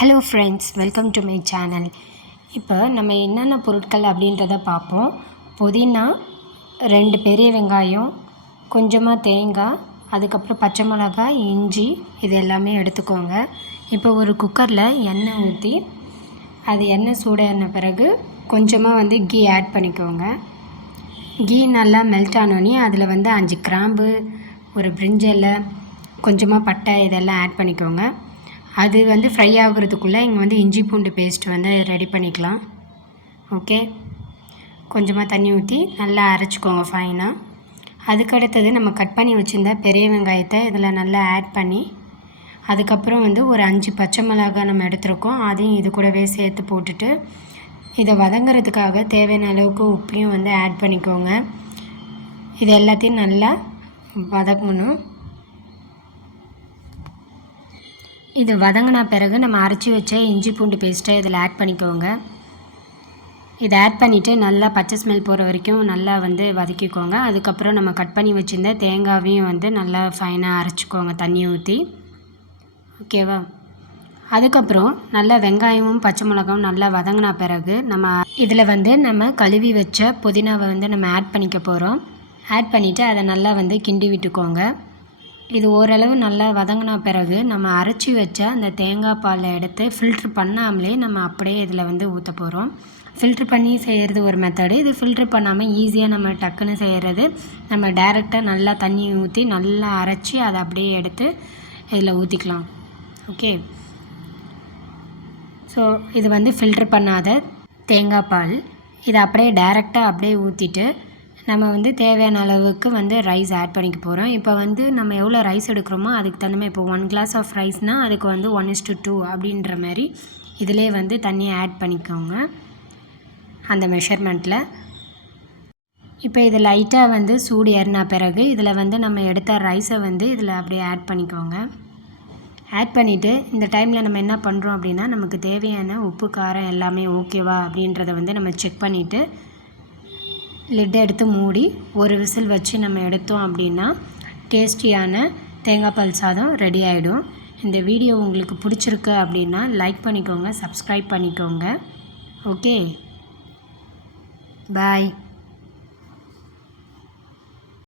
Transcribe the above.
Hello friends, welcome to my channel. இப்போ நம்ம என்னென்ன பொருட்கள் அப்படின்றத பார்ப்போம். புதினா, 2 பெரிய வெங்காயம், கொஞ்சமாக தேங்காய், அதுக்கப்புறம் பச்சை மிளகாய், இஞ்சி, இது எல்லாமே எடுத்துக்கோங்க. இப்போ ஒரு குக்கரில் எண்ணெய் ஊற்றி அது எண்ணெய் சூடான பிறகு கொஞ்சமாக கீ ஆட் பண்ணிக்கோங்க. கீ நல்லா மெல்ட் ஆனோடனே அதில் 5 கிராம்பு, ஒரு பிரிஞ்சிலை, கொஞ்சமாக பட்டை, இதெல்லாம் ஆட் பண்ணிக்கோங்க. அது ஃப்ரை ஆகுறதுக்குள்ளே இங்கே இஞ்சி பூண்டு பேஸ்ட் ரெடி பண்ணிக்கலாம். ஓகே, கொஞ்சமாக தண்ணி ஊற்றி நல்லா அரைச்சிக்கோங்க ஃபைனாக. அதுக்கடுத்தது நம்ம கட் பண்ணி வச்சுருந்த பெரிய வெங்காயத்தை இதில் நல்லா ஆட் பண்ணி, அதுக்கப்புறம் ஒரு 5 பச்சை மிளகாய் நம்ம எடுத்துருக்கோம், அதையும் இது கூடவே சேர்த்து போட்டுட்டு இதை வதங்கிறதுக்காக தேவையான அளவுக்கு உப்பையும் ஆட் பண்ணிக்கோங்க. இது எல்லாத்தையும் நல்லா வதக்கணும். இது வதங்கின பிறகு நம்ம அரைச்சி வச்ச இஞ்சி பூண்டு பேஸ்ட்டை இதில் ஆட் பண்ணிக்கோங்க. இதை ஆட் பண்ணிவிட்டு நல்லா பச்சை ஸ்மெல் போகிற வரைக்கும் நல்லா வதக்கிக்கோங்க. அதுக்கப்புறம் நம்ம கட் பண்ணி வச்சுருந்த தேங்காவையும் நல்லா ஃபைனாக அரைச்சிக்கோங்க தண்ணி ஊற்றி. ஓகேவா? அதுக்கப்புறம் நல்லா வெங்காயமும் பச்சை மிளகாவும் நல்லா வதங்கின பிறகு நம்ம இதில் நம்ம கழுவி வச்ச புதினாவை நம்ம ஆட் பண்ணிக்க போகிறோம். ஆட் பண்ணிவிட்டு அதை நல்லா கிண்டி விட்டுக்கோங்க. இது ஓரளவு நல்லா வதங்கின பிறகு நம்ம அரைச்சி வச்ச அந்த தேங்காய் பாலை எடுத்து ஃபில்ட்ரு பண்ணாமலே நம்ம அப்படியே இதில் ஊற்ற போகிறோம். ஃபில்ட்ரு பண்ணி செய்கிறது ஒரு மெத்தடு. இது ஃபில்ட்ரு பண்ணாமல் ஈஸியாக நம்ம டக்குன்னு செய்கிறது. நம்ம டைரெக்டாக நல்லா தண்ணி ஊற்றி நல்லா அரைச்சி அதை அப்படியே எடுத்து இதில் ஊற்றிக்கலாம். ஓகே, ஸோ இது ஃபில்ட்ரு பண்ணாத தேங்காய் பால். இதை அப்படியே டைரெக்டாக அப்படியே ஊற்றிட்டு நம்ம தேவையான அளவுக்கு ரைஸ் ஆட் பண்ணிக்க போகிறோம். இப்போ நம்ம எவ்வளோ ரைஸ் எடுக்கிறோமோ அதுக்கு தகுந்த மாதிரி, இப்போ 1 கிளாஸ் ஆஃப் ரைஸ்னால் அதுக்கு 1:2 அப்படின்ற மாதிரி இதிலே தண்ணியை ஆட் பண்ணிக்கோங்க அந்த மெஷர்மெண்ட்டில். இப்போ இது லைட்டாக சூடு ஏறின பிறகு இதில் நம்ம எடுத்த ரைஸை இதில் அப்படியே ஆட் பண்ணிக்கோங்க. ஆட் பண்ணிவிட்டு இந்த டைமில் நம்ம என்ன பண்ணுறோம் அப்படின்னா, நமக்கு தேவையான உப்பு காரம் எல்லாமே ஓகேவா அப்படின்றத நம்ம செக் பண்ணிவிட்டு லிட்டை எடுத்து மூடி ஒரு விசில் வச்சு நம்ம எடுத்தோம் அப்படின்னா டேஸ்டியான தேங்காய் பால் சாதம் ரெடி ஆகிடும். இந்த வீடியோ உங்களுக்கு பிடிச்சிருக்கு அப்படின்னா லைக் பண்ணிக்கோங்க, சப்ஸ்கிரைப் பண்ணிக்கோங்க. ஓகே, பாய்.